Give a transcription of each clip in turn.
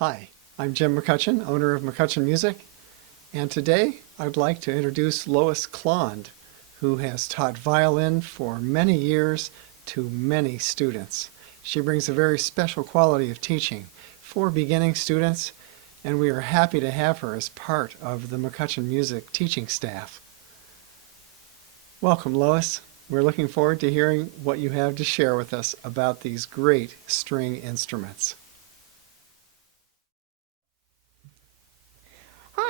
Hi, I'm Jim McCutcheon, owner of McCutcheon Music, and today I'd like to introduce Lois Klond, who has taught violin for many years to many students. She brings a very special quality of teaching for beginning students, and we are happy to have her as part of the McCutcheon Music teaching staff. Welcome, Lois. We're looking forward to hearing what you have to share with us about these great string instruments.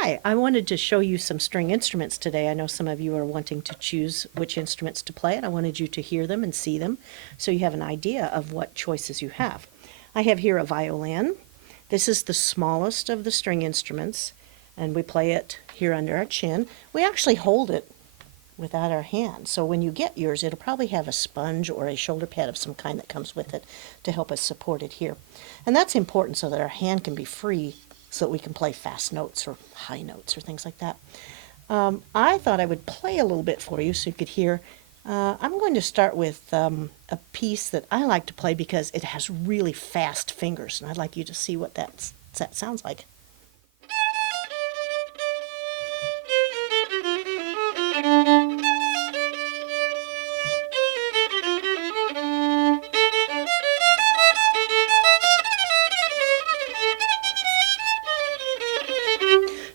Hi, I wanted to show you some string instruments today. I know some of you are wanting to choose which instruments to play, and I wanted you to hear them and see them so you have an idea of what choices you have. I have here a violin. This is the smallest of the string instruments, and we play it here under our chin. We actually hold it without our hand, so when you get yours, it'll probably have a sponge or a shoulder pad of some kind that comes with it to help us support it here. And that's important so that our hand can be free so that we can play fast notes or high notes or things like that. I thought I would play a little bit for you so you could hear. I'm going to start with a piece that I like to play because it has really fast fingers, and I'd like you to see what that sounds like.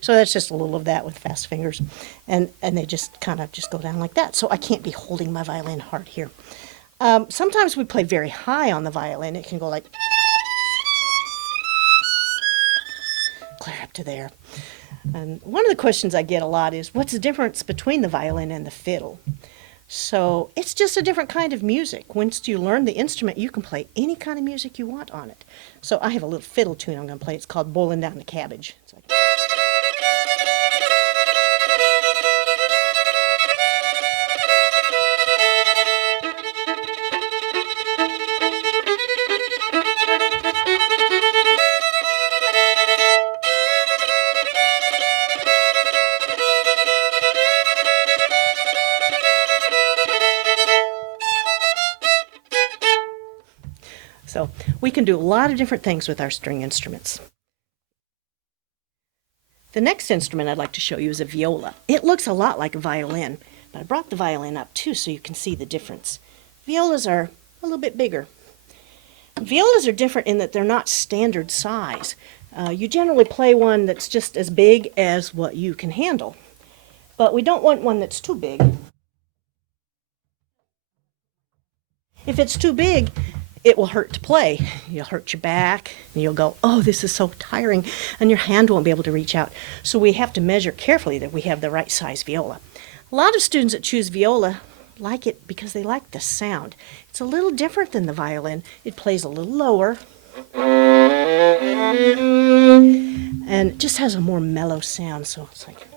So that's just a little of that with fast fingers. And they just kind of just go down like that. So I can't be holding my violin hard here. Sometimes we play very high on the violin. It can go like clear up to there. And one of the questions I get a lot is, what's the difference between the violin and the fiddle? So it's just a different kind of music. Once you learn the instrument, you can play any kind of music you want on it. So I have a little fiddle tune I'm going to play. It's called Bowling Down the Cabbage. It's like, so we can do a lot of different things with our string instruments. The next instrument I'd like to show you is a viola. It looks a lot like a violin, but I brought the violin up too so you can see the difference. Violas are a little bit bigger. Violas are different in that they're not standard size. You generally play one that's just as big as what you can handle, but we don't want one that's too big. If it's too big, it will hurt to play. You'll hurt your back, and you'll go, oh, this is so tiring, and your hand won't be able to reach out. So we have to measure carefully that we have the right size viola. A lot of students that choose viola like it because they like the sound. It's a little different than the violin. It plays a little lower, and it just has a more mellow sound, so it's like...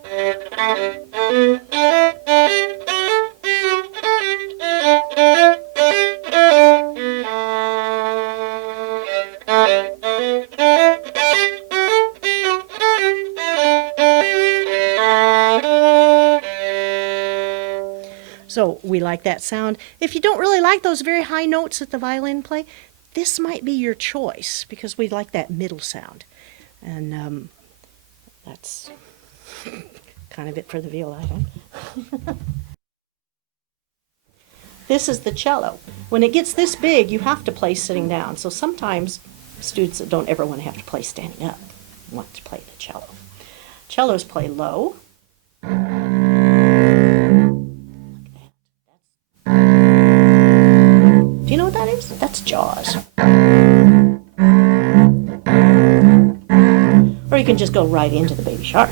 So we like that sound. If you don't really like those very high notes that the violin play, this might be your choice because we like that middle sound. And that's kind of it for the viola, I think. This is the cello. When it gets this big, you have to play sitting down. So sometimes students that don't ever want to have to play standing up want to play the cello. Cellos play low. Do you know what that is? That's Jaws. Or you can just go right into the Baby Shark.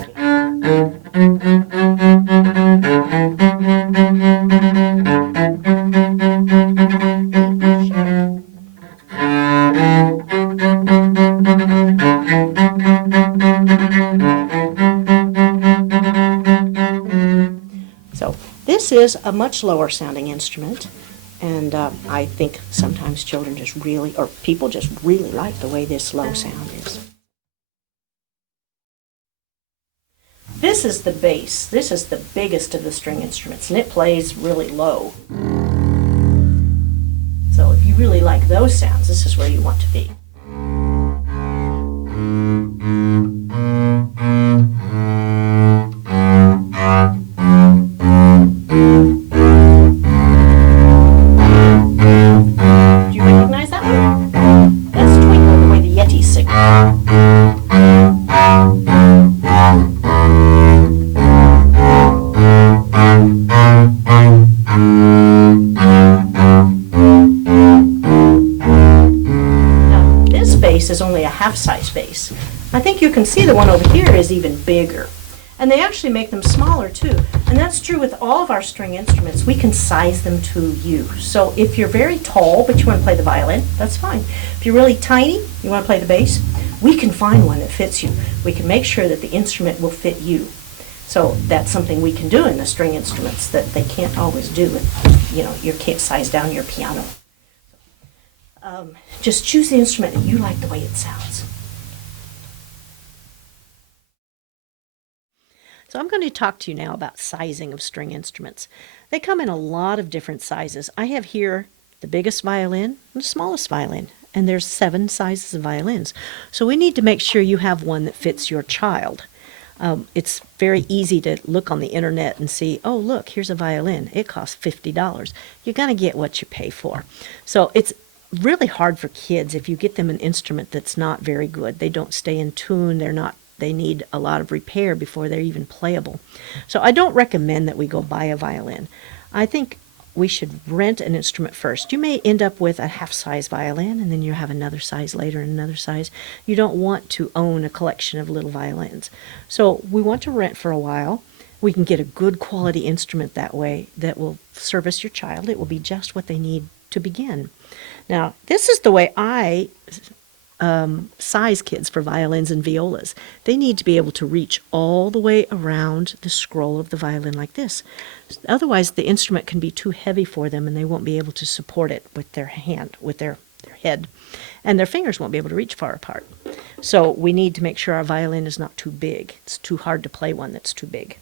So this is a much lower sounding instrument. And I think sometimes children just really, or people just really like the way this low sound is. This is the bass. This is the biggest of the string instruments, and it plays really low. So if you really like those sounds, this is where you want to be. Now, this bass is only a half-size bass. I think you can see the one over here is even bigger. And they actually make them smaller too. And that's true with all of our string instruments. We can size them to you. So if you're very tall but you want to play the violin, that's fine. If you're really tiny, you want to play the bass, we can find one that fits you. We can make sure that the instrument will fit you. So that's something we can do in the string instruments that they can't always do with, you can't size down your piano. Just choose the instrument and you like the way it sounds. So I'm going to talk to you now about sizing of string instruments. They come in a lot of different sizes. I have here the biggest violin and the smallest violin, and there's 7 sizes of violins. So we need to make sure you have one that fits your child. It's very easy to look on the internet and see, oh, look, here's a violin. It costs $50. You're going to get what you pay for. So it's really hard for kids if you get them an instrument that's not very good. They don't stay in tune. They need a lot of repair before they're even playable. So I don't recommend that we go buy a violin. I think we should rent an instrument first. You may end up with a half-size violin, and then you have another size later and another size. You don't want to own a collection of little violins. So we want to rent for a while. We can get a good quality instrument that way that will service your child. It will be just what they need to begin. Now, this is the way I size kids for violins and violas. They need to be able to reach all the way around the scroll of the violin like this. Otherwise, the instrument can be too heavy for them and they won't be able to support it with their hand, with their head. And their fingers won't be able to reach far apart. So we need to make sure our violin is not too big. It's too hard to play one that's too big.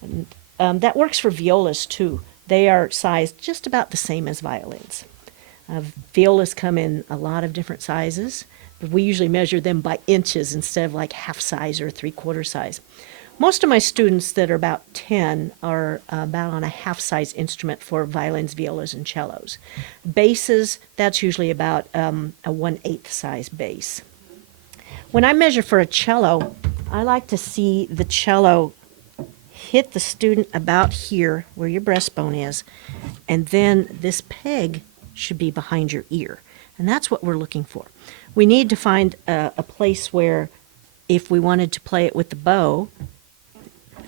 And, that works for violas too. They are sized just about the same as violins. Violas come in a lot of different sizes, but we usually measure them by inches instead of like half size or 3/4 size. Most of my students that are about 10 are about on a half size instrument for violins, violas, and cellos. Basses, that's usually about a 1/8 size bass. When I measure for a cello, I like to see the cello hit the student about here where your breastbone is, and then this peg should be behind your ear. And that's what we're looking for. We need to find a place where if we wanted to play it with the bow,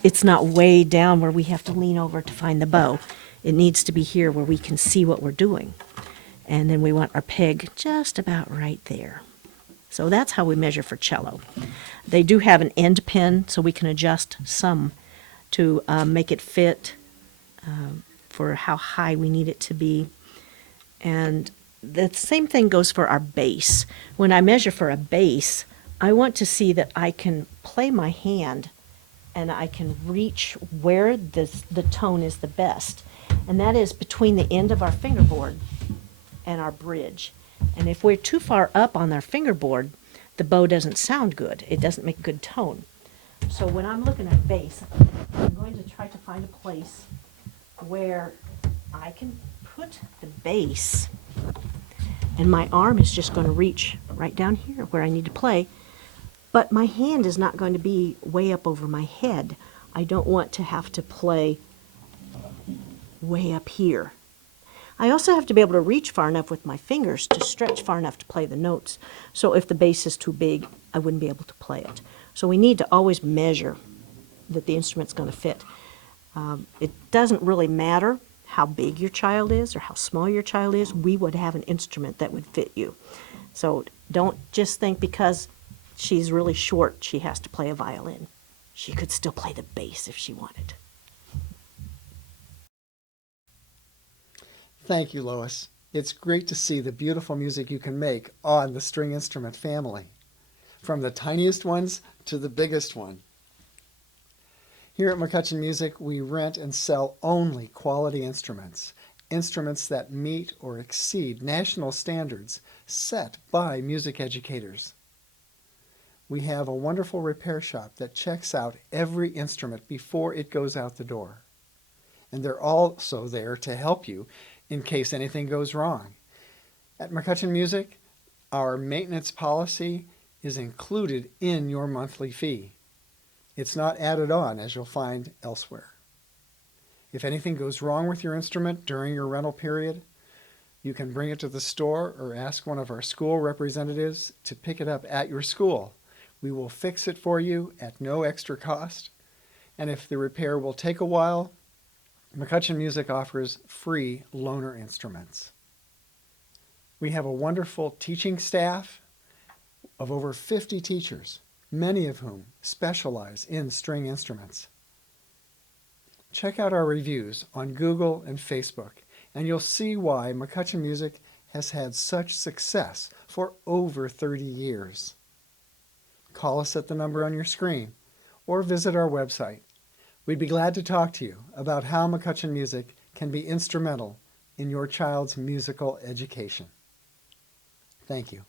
it's not way down where we have to lean over to find the bow. It needs to be here where we can see what we're doing. And then we want our peg just about right there. So that's how we measure for cello. They do have an end pin, so we can adjust some to make it fit for how high we need it to be. And the same thing goes for our bass. When I measure for a bass, I want to see that I can play my hand and I can reach where the tone is the best. And that is between the end of our fingerboard and our bridge. And if we're too far up on our fingerboard, the bow doesn't sound good. It doesn't make good tone. So when I'm looking at bass, I'm going to try to find a place where I can put the bass, and my arm is just going to reach right down here where I need to play, but my hand is not going to be way up over my head. I don't want to have to play way up here. I also have to be able to reach far enough with my fingers to stretch far enough to play the notes. So if the bass is too big, I wouldn't be able to play it. So we need to always measure that the instrument's going to fit. It doesn't really matter how big your child is or how small your child is. We would have an instrument that would fit you. So don't just think because she's really short she has to play a violin. She could still play the bass if she wanted. Thank you, Lois. It's great to see the beautiful music you can make on the string instrument family, from the tiniest ones to the biggest one. Here at McCutcheon Music, we rent and sell only quality instruments, instruments that meet or exceed national standards set by music educators. We have a wonderful repair shop that checks out every instrument before it goes out the door. And they're also there to help you in case anything goes wrong. At McCutcheon Music, our maintenance policy is included in your monthly fee. It's not added on, as you'll find elsewhere. If anything goes wrong with your instrument during your rental period, you can bring it to the store or ask one of our school representatives to pick it up at your school. We will fix it for you at no extra cost. And if the repair will take a while, McCutcheon Music offers free loaner instruments. We have a wonderful teaching staff of over 50 teachers, many of whom specialize in string instruments. Check out our reviews on Google and Facebook, and you'll see why McCutcheon Music has had such success for over 30 years. Call us at the number on your screen or visit our website. We'd be glad to talk to you about how McCutcheon Music can be instrumental in your child's musical education. Thank you.